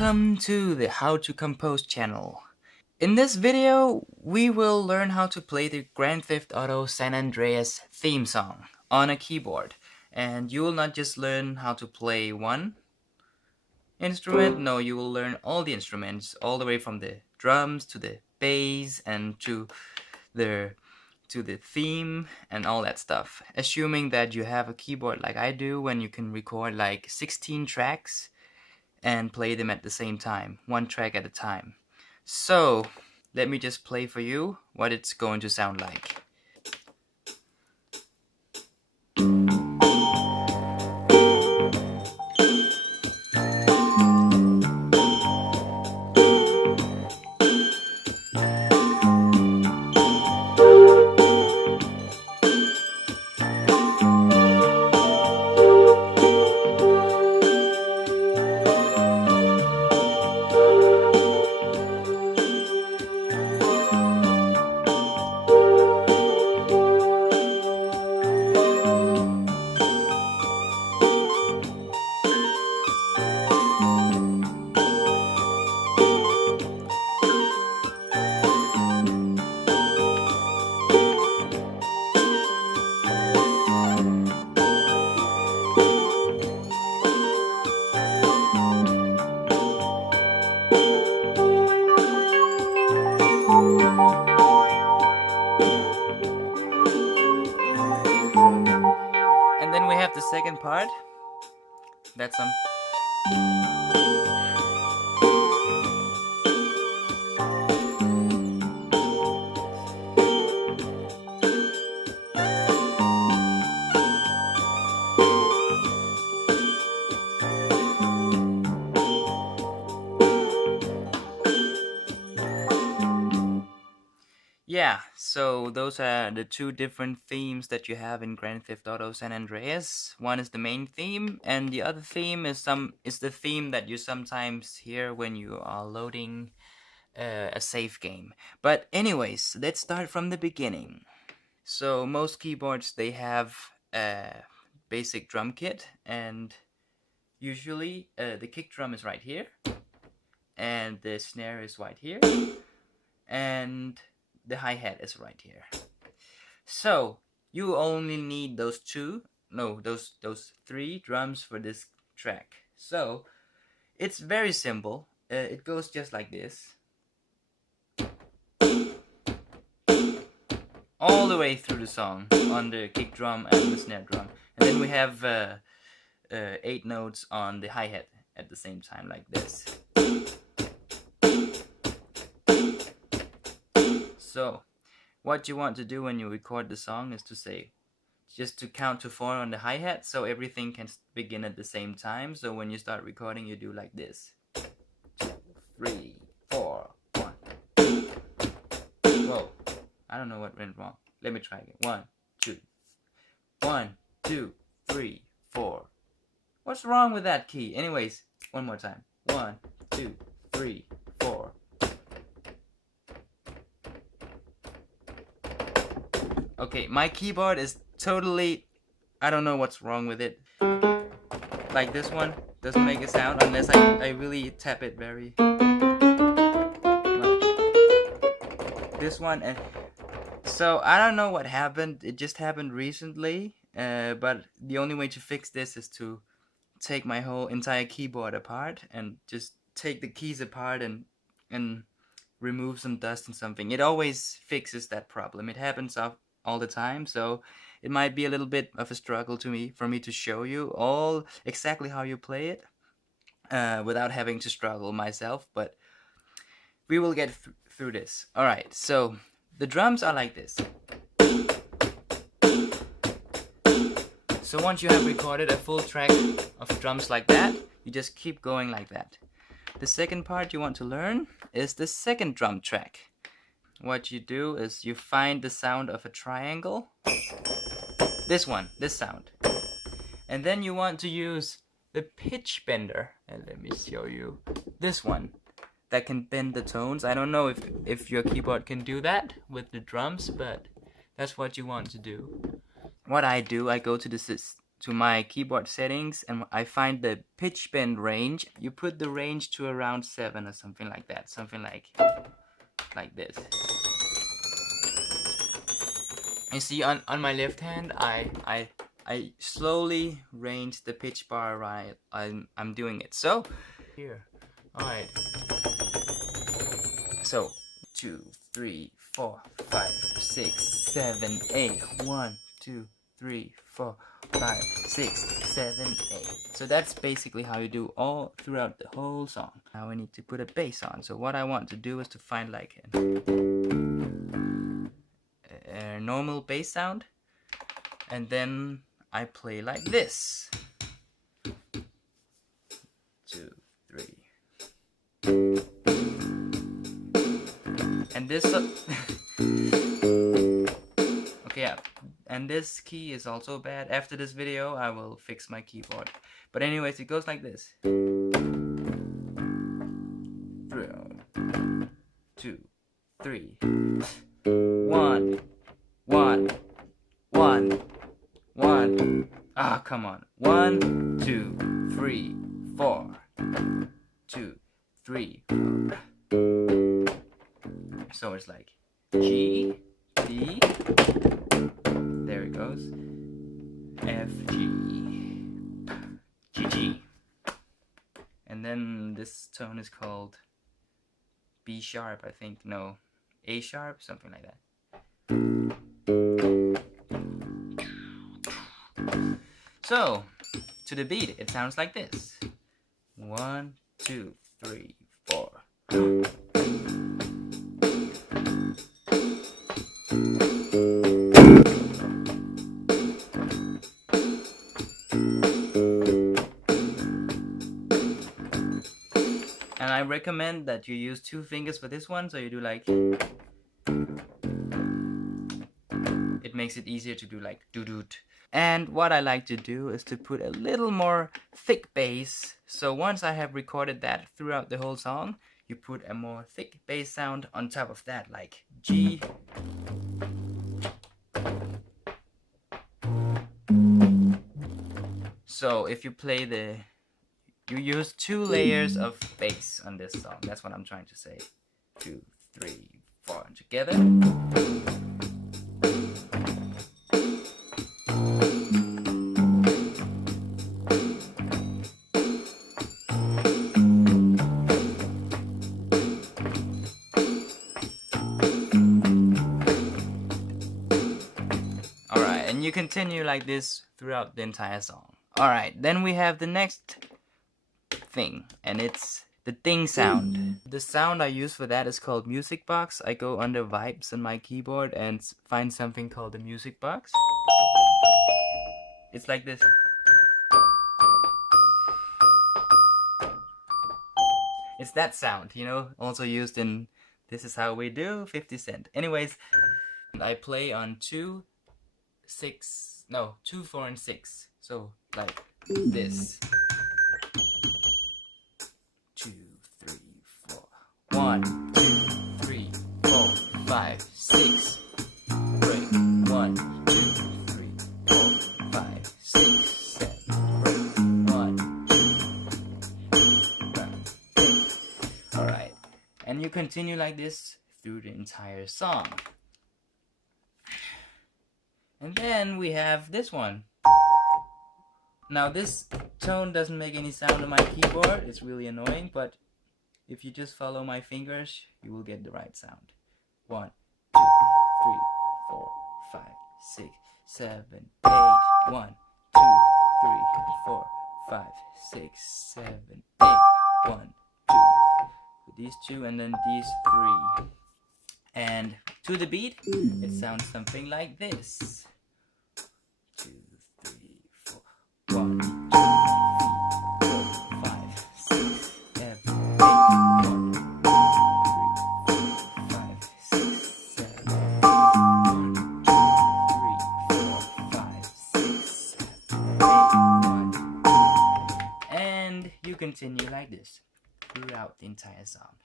Welcome to the How to Compose channel. In this video, we will learn how to play the Grand Theft Auto San Andreas theme song on a keyboard. And you will not just learn how to play one instrument, no, you will learn all the instruments, all the way from the drums to the bass and to the theme and all that stuff. Assuming that you have a keyboard like I do, when you can record like 16 tracks and play them at the same time, one track at a time. So let me just play for you what it's going to sound like. And then we have the second part. That's some. Yeah, so those are the two different themes that you have in Grand Theft Auto San Andreas. One is the main theme, and the other theme is the theme that you sometimes hear when you are loading a save game. But anyways, let's start from the beginning. So most keyboards, they have a basic drum kit, and usually the kick drum is right here, and the snare is right here, and the hi-hat is right here. So you only need those three drums for this track. So it's very simple. It goes just like this, all the way through the song on the kick drum and the snare drum, and then we have 8 notes on the hi-hat at the same time, like this. So what you want to do when you record the song is to count to 4 on the hi-hat, so everything can begin at the same time. So when you start recording, you do like this: 2, 3, 4, 1. Whoa, I don't know what went wrong. Let me try again. 1, 2, 1, 2, 3, 4. What's wrong with that key? Anyways, one more time. 1, 2, 3, 4. Okay, my keyboard is totally, I don't know what's wrong with it. Like this one doesn't make a sound unless I really tap it very much. This one, and so I don't know what happened. It just happened recently, but the only way to fix this is to take my whole entire keyboard apart and just take the keys apart and remove some dust and something. It always fixes that problem. It happens all the time, so it might be a little bit of a struggle for me to show you all exactly how you play it without having to struggle myself, but we will get through this. Alright, so the drums are like this. So once you have recorded a full track of drums like that, you just keep going like that. The second part you want to learn is the second drum track. What you do is you find the sound of a triangle. This sound. And then you want to use the pitch bender. And let me show you this one that can bend the tones. I don't know if your keyboard can do that with the drums, but that's what you want to do. What I do, I go to to my keyboard settings and I find the pitch bend range. You put the range to around 7 or something like that. Something like this. You see on my left hand, I slowly range the pitch bar right. I'm doing it. So here. Alright. So 2, 3, 4, 5, 6, 7, 8. 1, 2, 3, 4, 5, 6, 7, 8. So that's basically how you do all throughout the whole song. Now I need to put a bass on. So what I want to do is to find like a normal bass sound, and then I play like this. 2, 3. And this okay, yeah. And this key is also bad. After this video I will fix my keyboard. But anyways, it goes like this. 3, 2, 3. 1, 1, 1, 1. Ah, come on. 1, 2, 3, 4. 2, 3, 4. So it's like G, D, there it goes, F, G, G, G. And then this tone is called B sharp, I think. No, A sharp, something like that. So, to the beat, it sounds like this. 1, 2, 3, 4. And I recommend that you use 2 fingers for this one, so you do like, it makes it easier to do like doo-doot. And what I like to do is to put a little more thick bass. So once I have recorded that throughout the whole song, you put a more thick bass sound on top of that, like G. So if you play you use 2 layers of bass on this song. That's what I'm trying to say. 2, 3, 4, and together. Alright, and you continue like this throughout the entire song. Alright, then we have the next thing, and it's the ding sound. The sound I use for that is called music box. I go under vibes on my keyboard and find something called the music box. It's like this. It's that sound, you know, also used in This Is How We Do, 50 Cent. Anyways, I play on 2, 6, no, 2, 4, and 6. So like this. 2, 3, 4. 1, 2, 3, 4, 5, 6. Break. 1, 2, 3, 4, 5, 6, 7. Break. 1, 2, 5, 6. Alright. And you continue like this through the entire song. And then we have this one. Now this tone doesn't make any sound on my keyboard, it's really annoying, but if you just follow my fingers, you will get the right sound. 1, 2, 3, 4, 5, 6, 7, 8. 1, 2, 3, 4, 5, 6, 7, 8. 1, 2. These 2 and then these 3. And to the beat, it sounds something like this. 2, 3, 4. 1, 2, 3, 4, 5, 6, 7, 8. 1, 2, 3, 4, 5, 6, 7, 8. 1, 2, 3, 4, 5, 6, 7, 8. 1, 2. And you continue like this throughout the entire song.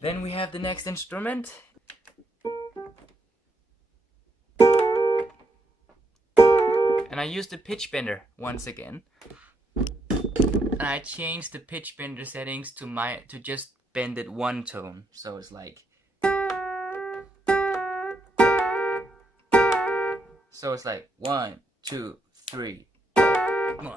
Then we have the next instrument. And I use the pitch bender once again. And I changed the pitch bender settings to just bend it one tone. So it's like, so it's like 1, 2, 3, 4. 1,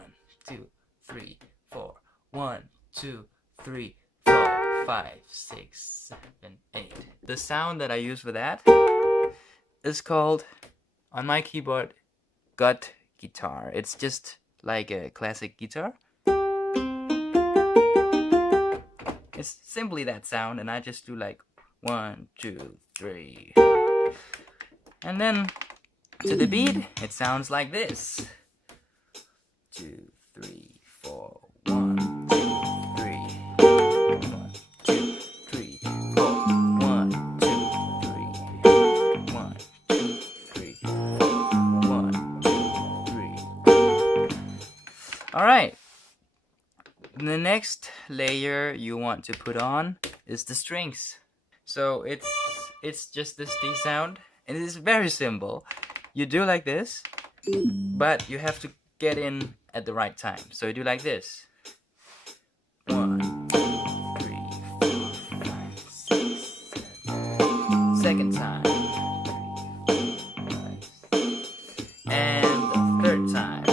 2, 3, 4. 1, 2, 3, 4, 5, 6, 7, 8. The sound that I use for that is called, on my keyboard, gut guitar. It's just like a classic guitar. It's simply that sound, and I just do like 1, 2, 3. And then to the beat, it sounds like this. 2, 3, 4. 1, 2, 3. 1, 2, 3, 4. 1, 2, 3. 1, 2, 3. 1, 2, 3. All right. The next layer you want to put on is the strings. So it's just this D sound, and it is very simple. You do like this, but you have to get in at the right time. So you do like this. 1, 2, 3, 4, 5, 6, 7. Second time. 3, 4, 5, and the third time.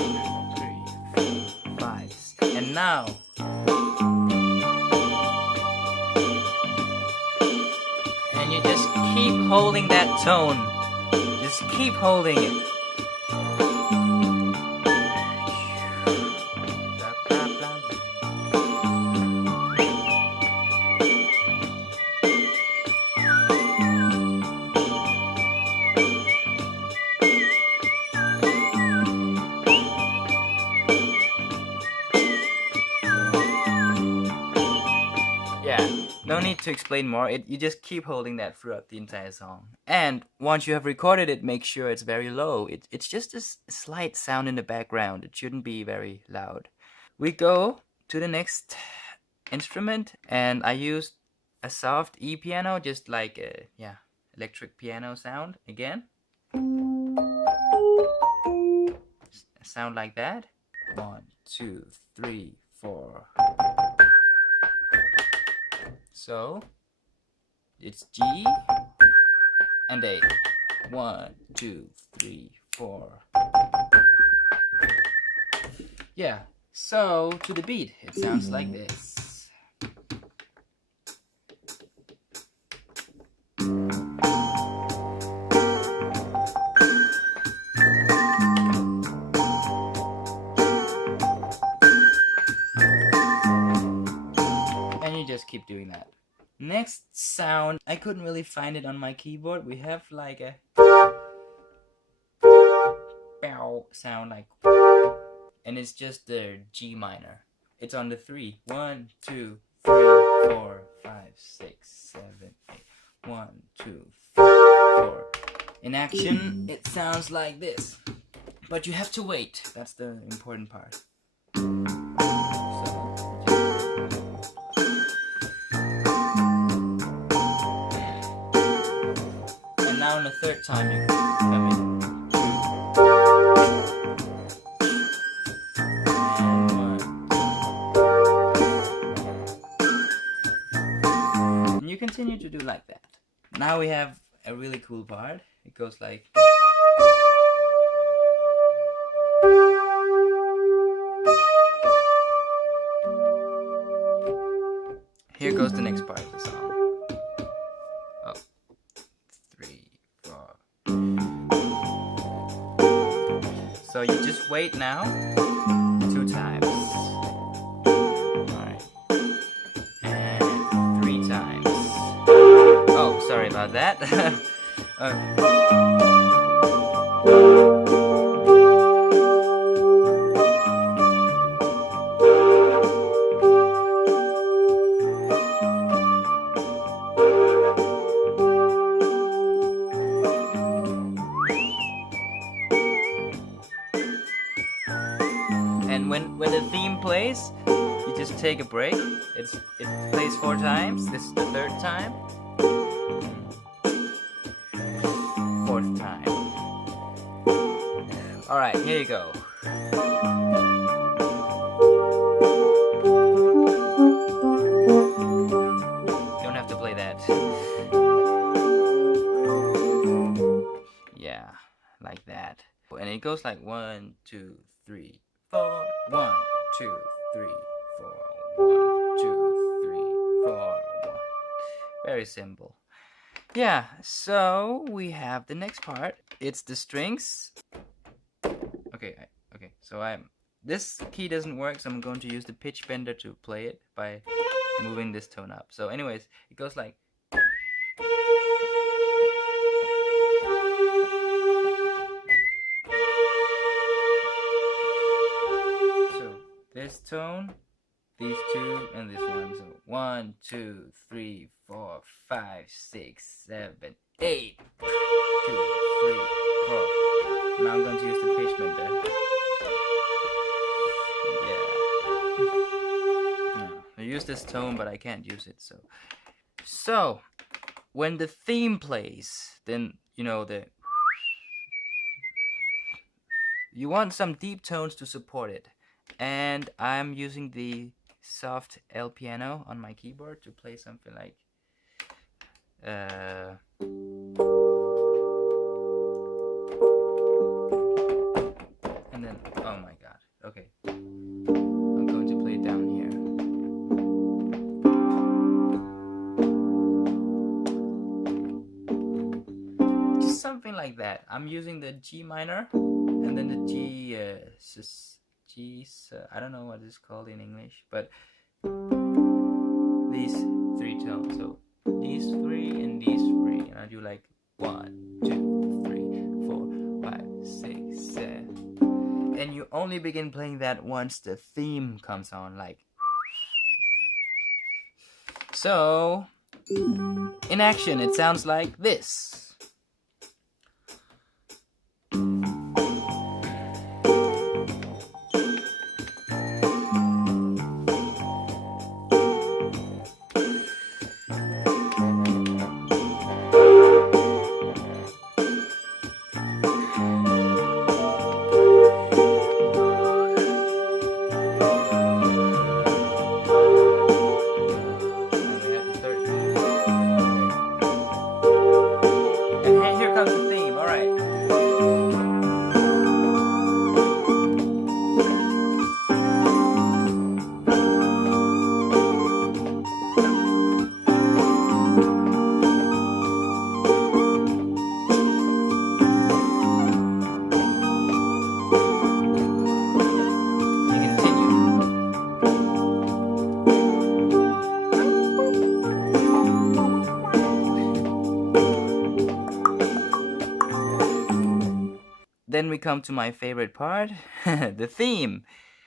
3, 4, 5. And now. And you just keep holding that tone. Just keep holding it. No need to explain more. You just keep holding that throughout the entire song. And once you have recorded it, make sure it's very low. It's just a slight sound in the background. It shouldn't be very loud. We go to the next instrument, and I used a soft E piano, just like a electric piano sound again. A sound like that. 1, 2, 3, 4. So it's G and A. 1, 2, 3, 4. Yeah. So to the beat, it sounds like this. And you just keep doing that. Next sound, I couldn't really find it on my keyboard. We have like a bow sound, like, and it's just the G minor. It's on the 3. 1, 2, 3, 4, 5, 6, 7, 8. 1, 2, 3, 4. In action, it sounds like this. But you have to wait. That's the important part. Now on the third time you come in. 2, 1. And you continue to do like that. Now we have a really cool part. It goes like. Here goes the next part of the song. Oh. 3, 4. So you just wait now 2 times. Alright. And 3 times. Oh, sorry about that. And when the theme plays, you just take a break. It plays 4 times. This is the 3rd time. 4th time. Alright, here you go. You don't have to play that. Yeah, like that. And it goes like 1, 2, 3, 4. 1, 2, 3, 4. 1, 2, 3, 4. 1. Very simple. Yeah, so we have the next part. It's the strings. Okay, so this key doesn't work, so I'm going to use the pitch bender to play it by moving this tone up. So anyways, it goes like, so this tone, these two, and this one. So 1, 2, 3, 4, 5, 6, 7, 8. 2, 3, 4. Now I'm going to use the pitch bender. I use this tone, but I can't use it. So when the theme plays, then you know you want some deep tones to support it, and I'm using the soft L piano on my keyboard to play something like and then, oh my god, okay, I'm going to play it down here. Just something like that. I'm using the G minor and then the G, I don't know what it's called in English, but these three tones. So these three and these three, and I do like 1, 2, 3, 4, 5, 6, 7. And you only begin playing that once the theme comes on, like. So in action, it sounds like this. Then we come to my favorite part, the theme.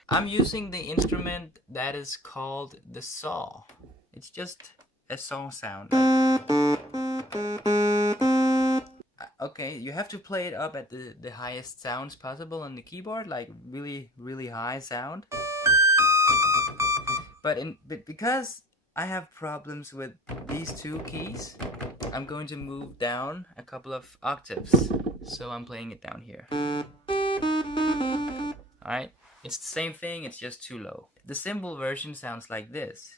I'm using the instrument that is called the saw. It's just a saw sound. Okay, you have to play it up at the highest sounds possible on the keyboard, like really, really high sound. But because I have problems with these two keys, I'm going to move down a couple of octaves. So I'm playing it down here. Alright, it's the same thing, it's just too low. The simple version sounds like this.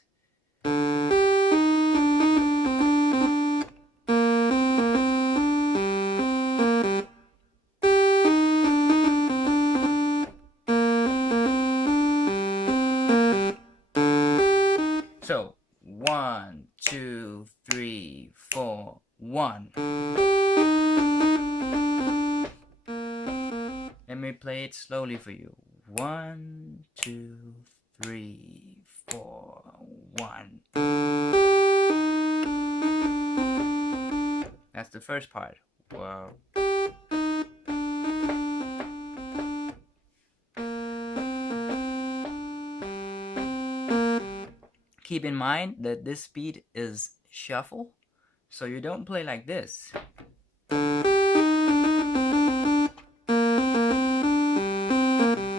So 1, 2, 3, 4, 1. Let me play it slowly for you. 1, 2, 3, 4, 1. That's the first part. Wow. Keep in mind that this speed is shuffle, so you don't play like this.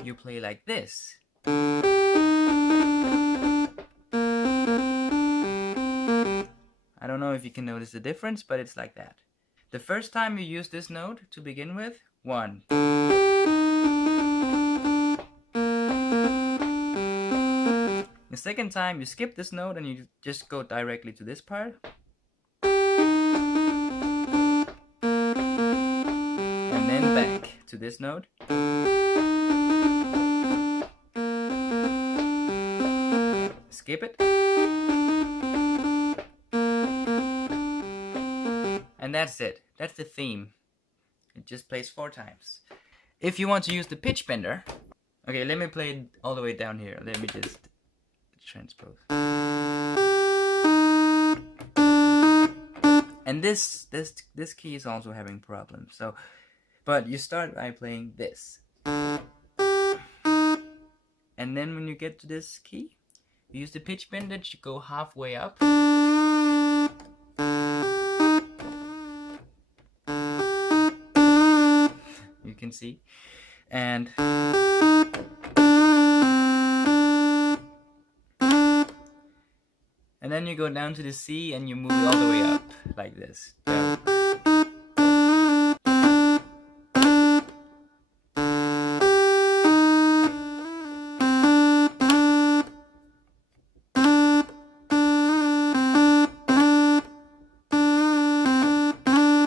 You play like this. I don't know if you can notice the difference, but it's like that. The first time you use this note to begin with, 1. The second time you skip this note and you just go directly to this part. And then back to this note. Skip it. And that's it. That's the theme. It just plays 4 times. If you want to use the pitch bender, okay, let me play it all the way down here. Let me just transpose. And this key is also having problems. So, but you start by playing this. And then when you get to this key, you use the pitch bender to go halfway up. You can see. And then you go down to the C and you move it all the way up like this.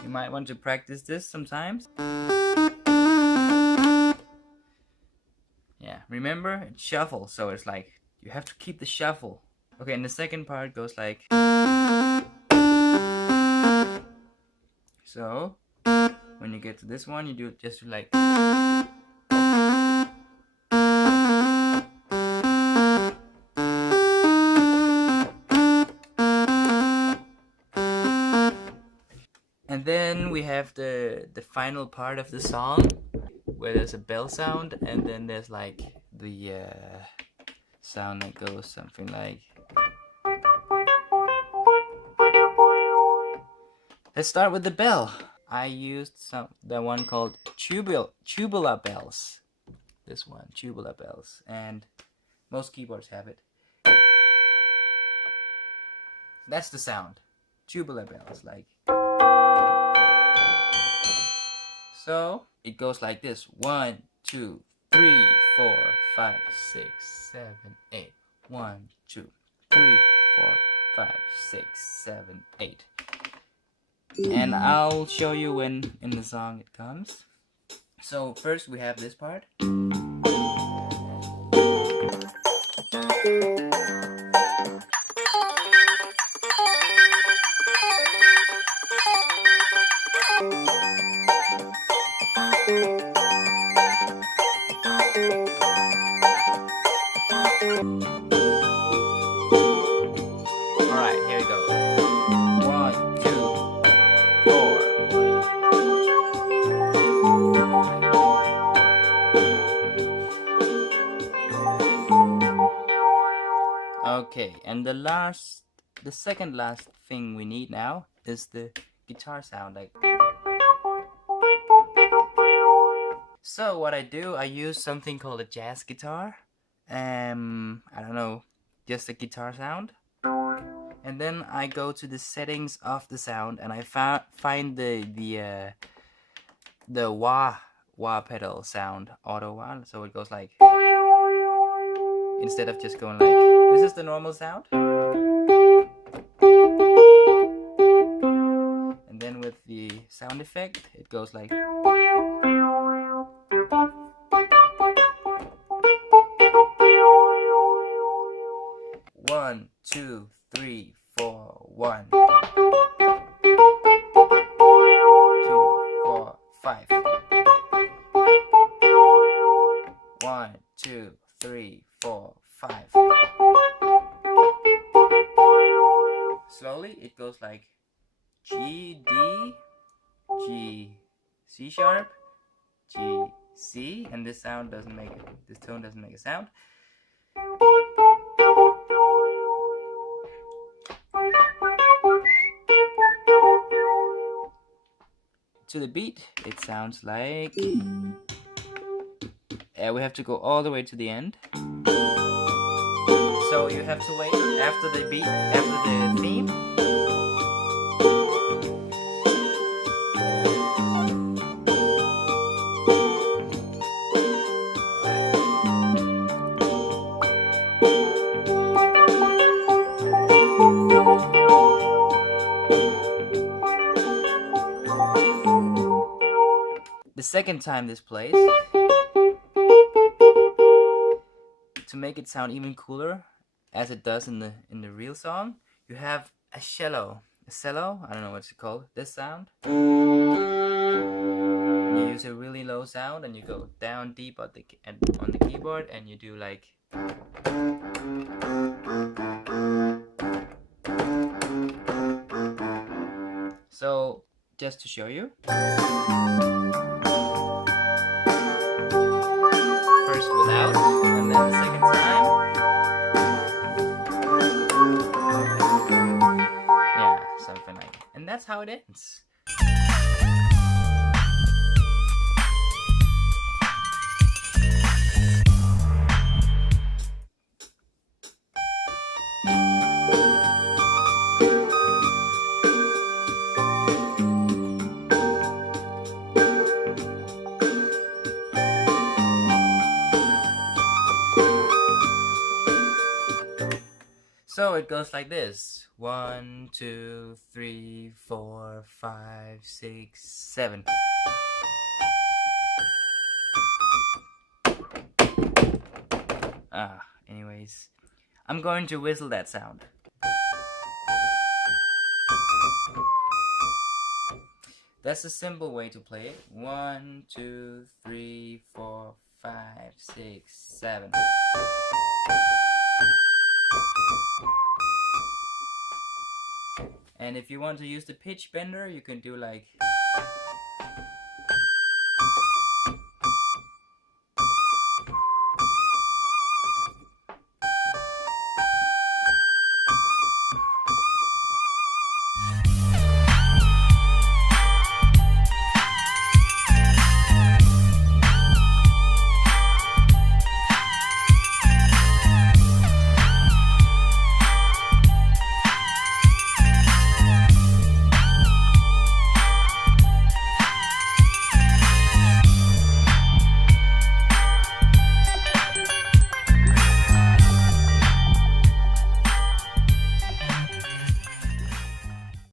You might want to practice this sometimes. Yeah, remember, it's shuffle, so it's like you have to keep the shuffle. Okay, and the second part goes like so. When you get to this one, you do it just like. And then we have the final part of the song where there's a bell sound, and then there's like the sound that goes something like. Let's start with the bell. I used the one called tubular bells. This one, tubular bells, and most keyboards have it. That's the sound, tubular bells, like. So it goes like this: 1, 2, 3, 4, 5, 6, 7, 8. 1, 2, 3, 4, 5, 6, 7, 8. And I'll show you when in the song it comes. So first we have this part. Alright, here we go. 1, 2, 4. Okay, and the second last thing we need now is the guitar sound, like. So what I do, I use something called a jazz guitar. I don't know, just a guitar sound. And then I go to the settings of the sound and I find the wah pedal sound, auto wah. So it goes like, instead of just going like, this is the normal sound. And then with the sound effect, it goes like. 1, 2, 3, 4, 1, 2, 4, 5. 1, 2, 3, 4, 5. Slowly, it goes like G, D, G, C sharp, G, C, and this tone doesn't make a sound. To the beat, it sounds like. We have to go all the way to the end. So you have to wait after the beat, after the theme. The second time this plays, to make it sound even cooler, as it does in the real song, you have a cello. A cello, I don't know what's it called. This sound. And you use a really low sound, and you go down deep on the keyboard, and you do like. So just to show you. First without, and then the second time. Yeah, something like that. And that's how it ends. So it goes like this: 1, 2, 3, 4, 5, 6, 7. Anyways, I'm going to whistle that sound. That's a simple way to play it. 1, 2, 3, 4, 5, 6, 7. And if you want to use the pitch bender, you can do like.